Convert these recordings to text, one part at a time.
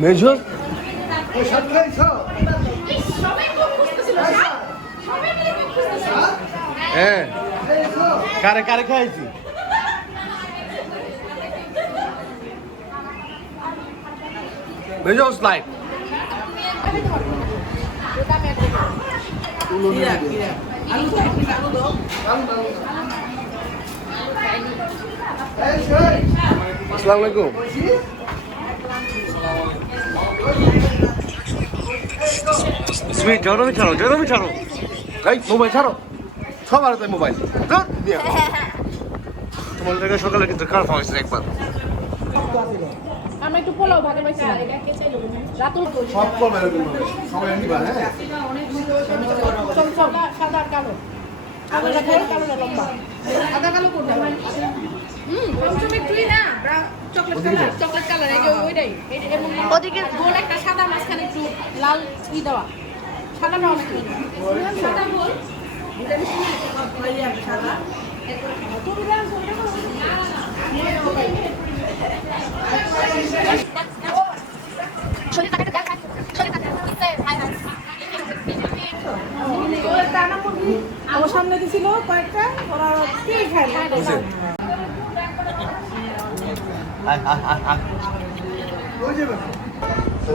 মেঝো হ্যাঁ। কারে কারে খাইছি? মেঝো স্লাইড আসসালামু আলাইকুম স্মিথ জরমি ছাড়ো জরমি ছাড়ো এই মোবাইল ছাড়ো সবার হাতে মোবাইল। তোমার সকালে কিন্তু খারাপ হয়েছে একবার আমরা একটু পোলাও ভাগে পাইছি। রাতুল সব কম এরকম সবাই নিবা হ্যাঁ? সাদা কালো। কালো কালো না লম্বা সাদা কালো করতে হুম একটুই না চকলেট কালার চকলেট কালার এই যে ওইটাই। ওদিকে গোল একটা সাদা মাঝখানে একটু লাল ই দেওয়া। সাদাটা অনেক সাদা গোল। দেখ আমার সামনে দিছিল কয়েকটা ওরা পেয়ে খায়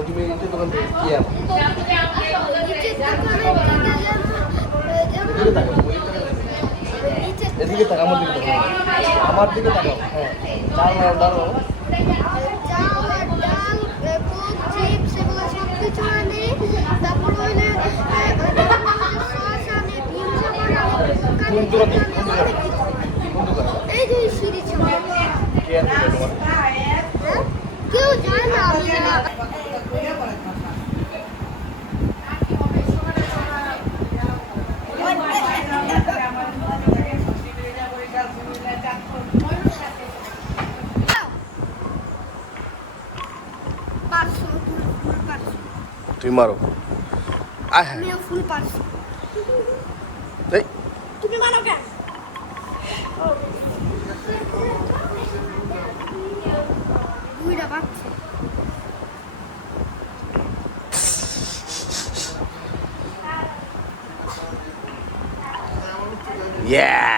তুমি দোকান থেকে। কি এদিকে তাকা আমার দিকে তাকাও। আমার দিকে তাকাও হ্যাঁ। চাল নাও এই তারপর হইলে তুমি মারো আয় হ্যাঁ ফুল পারছি তুমি মারো কেন দুইটা বাচ্চা Yeah.